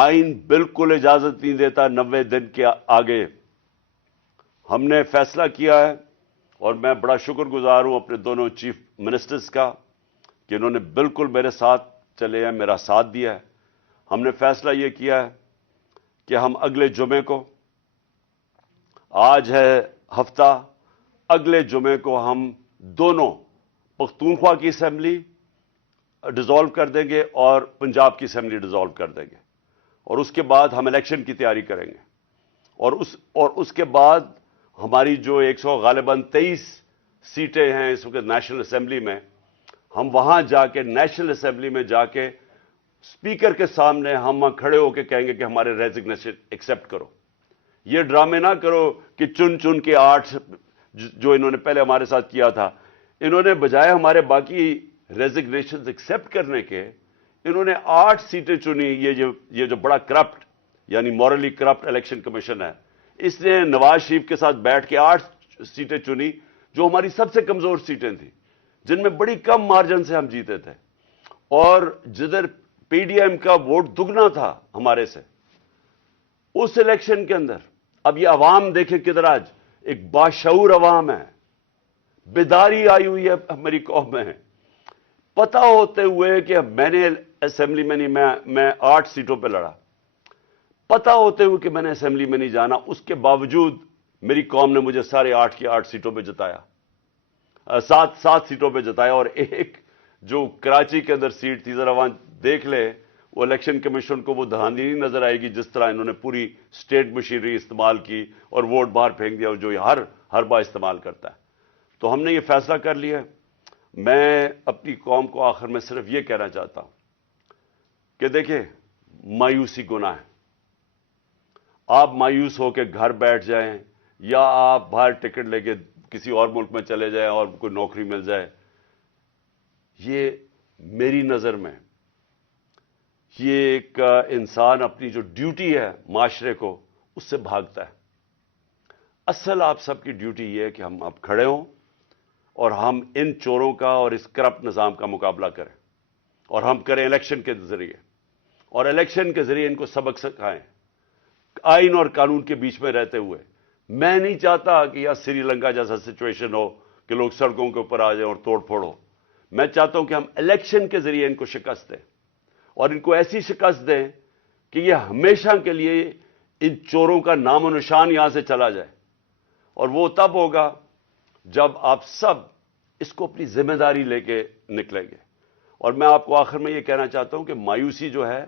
آئین بالکل اجازت نہیں دیتا 90 دن کے آگے. ہم نے فیصلہ کیا ہے اور میں بڑا شکر گزار ہوں اپنے دونوں چیف منسٹرز کا کہ انہوں نے بالکل میرے ساتھ چلے ہیں, میرا ساتھ دیا ہے. ہم نے فیصلہ یہ کیا ہے کہ ہم اگلے جمعے کو, آج ہے ہفتہ, اگلے جمعے کو ہم دونوں پختونخوا کی اسمبلی ڈیزالو کر دیں گے اور پنجاب کی اسمبلی ڈیزالو کر دیں گے, اور اس کے بعد ہم الیکشن کی تیاری کریں گے. اور اس کے بعد ہماری جو 100 غالباً 23 سیٹیں ہیں اس وقت نیشنل اسمبلی میں, ہم وہاں جا کے نیشنل اسمبلی میں جا کے اسپیکر کے سامنے ہم کھڑے ہو کے کہیں گے کہ ہمارے ریزگنیشن ایکسیپٹ کرو. یہ ڈرامے نہ کرو کہ چن کے 8 جو انہوں نے پہلے ہمارے ساتھ کیا تھا, انہوں نے بجائے ہمارے باقی ریزگنیشن ایکسیپٹ کرنے کے, انہوں نے 8 سیٹیں چنی. یہ جو بڑا کرپٹ یعنی مورلی کرپٹ الیکشن کمیشن ہے, اس نے نواز شریف کے ساتھ بیٹھ کے 8 سیٹیں چنی جو ہماری سب سے کمزور سیٹیں تھیں, جن میں بڑی کم مارجن سے ہم جیتے تھے, اور جدھر پی ڈی ایم کا ووٹ دگنا تھا ہمارے سے اس الیکشن کے اندر. اب یہ عوام دیکھیں کدھر آج ایک باشعور عوام ہے, بیداری آئی ہوئی ہے ہماری قوم میں. پتہ ہوتے ہوئے کہ میں نے اسمبلی میں نہیں, میں 8 سیٹوں پہ لڑا, پتہ ہوتے ہوئے کہ میں نے اسمبلی میں نہیں جانا, اس کے باوجود میری قوم نے مجھے سارے 8 کی 8 سیٹوں پہ جتایا, 7 سیٹوں پہ جتایا. اور ایک جو کراچی کے اندر سیٹ تھی, ذرا وہاں دیکھ لے, وہ الیکشن کمیشن کو وہ دھاندلی نہیں نظر آئے گی جس طرح انہوں نے پوری اسٹیٹ مشینری استعمال کی اور ووٹ باہر پھینک دیا, جو ہر بار استعمال کرتا ہے. تو ہم نے یہ فیصلہ کر لیا. میں اپنی قوم کو آخر میں صرف یہ کہنا چاہتا ہوں کہ دیکھیں, مایوسی گناہ ہے. آپ مایوس ہو کے گھر بیٹھ جائیں یا آپ باہر ٹکٹ لے کے کسی اور ملک میں چلے جائیں اور کوئی نوکری مل جائے, یہ میری نظر میں یہ ایک انسان اپنی جو ڈیوٹی ہے معاشرے کو اس سے بھاگتا ہے. اصل آپ سب کی ڈیوٹی یہ ہے کہ ہم اب کھڑے ہوں اور ہم ان چوروں کا اور اس کرپٹ نظام کا مقابلہ کریں, اور ہم کریں الیکشن کے ذریعے, اور الیکشن کے ذریعے ان کو سبق سکھائیں آئین اور قانون کے بیچ میں رہتے ہوئے. میں نہیں چاہتا کہ یہاں سری لنکا جیسا سچویشن ہو کہ لوگ سڑکوں کے اوپر آ جائیں اور توڑ پھوڑ ہو. میں چاہتا ہوں کہ ہم الیکشن کے ذریعے ان کو شکست دیں, اور ان کو ایسی شکست دیں کہ یہ ہمیشہ کے لیے ان چوروں کا نام و نشان یہاں سے چلا جائے. اور وہ تب ہوگا جب آپ سب اس کو اپنی ذمہ داری لے کے نکلیں گے. اور میں آپ کو آخر میں یہ کہنا چاہتا ہوں کہ مایوسی جو ہے,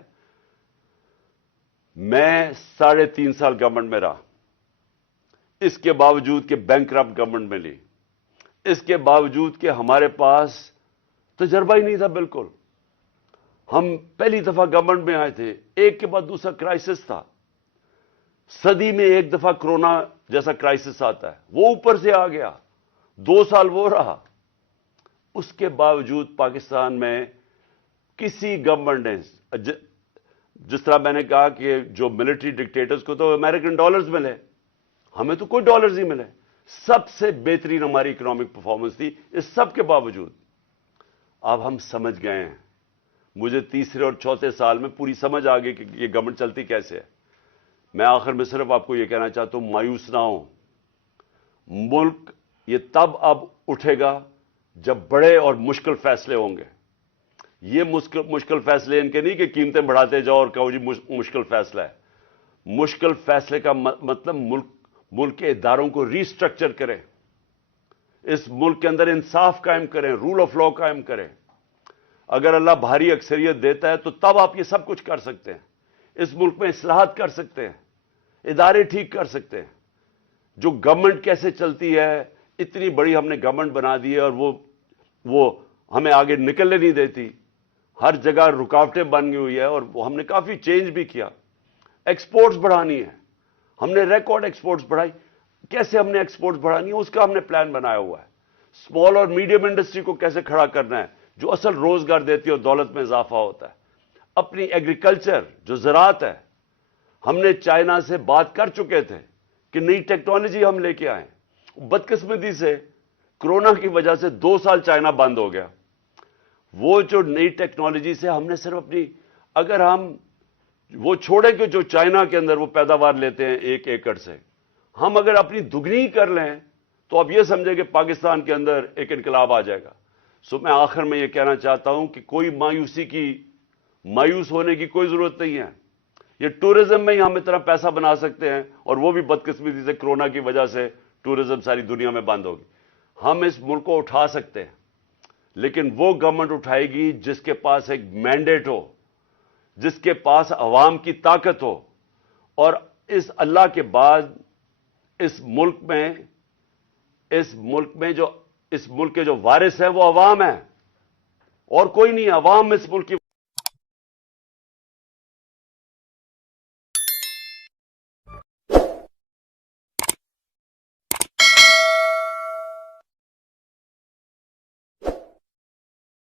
میں 3.5 سال گورنمنٹ میں رہا, اس کے باوجود کہ بینکرپٹ گورنمنٹ میں لی, اس کے باوجود کہ ہمارے پاس تجربہ ہی نہیں تھا بالکل. ہم پہلی دفعہ گورنمنٹ میں آئے تھے, ایک کے بعد دوسرا کرائسس تھا. صدی میں ایک دفعہ کرونا جیسا کرائسس آتا ہے, وہ اوپر سے آ گیا, 2 سال وہ رہا. اس کے باوجود پاکستان میں کسی گورنمنٹ نے, جس طرح میں نے کہا کہ جو ملٹری ڈکٹیٹرز کو تو امریکن ڈالرز ملے, ہمیں تو کوئی ڈالرز نہیں ملے. سب سے بہترین ہماری اکنامک پرفارمنس تھی. اس سب کے باوجود اب ہم سمجھ گئے ہیں, مجھے تیسرے اور چوتھے سال میں پوری سمجھ آ گئی کہ یہ گورنمنٹ چلتی کیسے ہے. میں آخر میں صرف آپ کو یہ کہنا چاہتا ہوں, مایوس نہ ہوں. ملک یہ تب اب اٹھے گا جب بڑے اور مشکل فیصلے ہوں گے. یہ مشکل فیصلے ان کے نہیں کہ قیمتیں بڑھاتے جاؤ اور کہو جی مشکل فیصلہ ہے. مشکل فیصلے کا مطلب ملک کے اداروں کو ری اسٹرکچر کریں, اس ملک کے اندر انصاف قائم کریں, رول آف لا قائم کریں. اگر اللہ بھاری اکثریت دیتا ہے تو تب آپ یہ سب کچھ کر سکتے ہیں. اس ملک میں اصلاحات کر سکتے ہیں, ادارے ٹھیک کر سکتے ہیں. جو گورنمنٹ کیسے چلتی ہے, اتنی بڑی ہم نے گورنمنٹ بنا دی ہے اور وہ ہمیں آگے نکلنے نہیں دیتی. ہر جگہ رکاوٹیں بن گئی ہوئی ہے, اور وہ ہم نے کافی چینج بھی کیا. ایکسپورٹس بڑھانی ہے, ہم نے ریکارڈ ایکسپورٹس بڑھائی. کیسے ہم نے ایکسپورٹس بڑھانی ہے اس کا ہم نے پلان بنایا ہوا ہے. اسمال اور میڈیم انڈسٹری کو کیسے کھڑا کرنا ہے جو اصل روزگار دیتی ہے اور دولت میں اضافہ ہوتا ہے. اپنی ایگریکلچر جو زراعت ہے, ہم نے چائنا سے بات کر چکے تھے کہ نئی ٹیکنالوجی ہم لے کے آئیں. بدقسمتی سے کرونا کی وجہ سے 2 سال چائنا بند ہو گیا. وہ جو نئی ٹیکنالوجی سے ہم نے صرف اگر ہم وہ چھوڑے کہ جو چائنا کے اندر وہ پیداوار لیتے ہیں 1 ایکڑ سے، ہم اگر اپنی دگنی کر لیں تو اب یہ سمجھے کہ پاکستان کے اندر ایک انقلاب آ جائے گا۔ میں آخر میں یہ کہنا چاہتا ہوں کہ کوئی مایوس ہونے کی کوئی ضرورت نہیں ہے۔ یہ ٹورزم میں ہی ہم اتنا پیسہ بنا سکتے ہیں، اور وہ بھی بدقسمتی سے کرونا کی وجہ سے ٹورزم ساری دنیا میں بند ہوگی۔ ہم اس ملک کو اٹھا سکتے ہیں، لیکن وہ گورنمنٹ اٹھائے گی جس کے پاس ایک مینڈیٹ ہو، جس کے پاس عوام کی طاقت ہو، اور اس اللہ کے بعد اس ملک کے جو وارث ہیں وہ عوام ہیں، اور کوئی نہیں۔ عوام اس ملک کی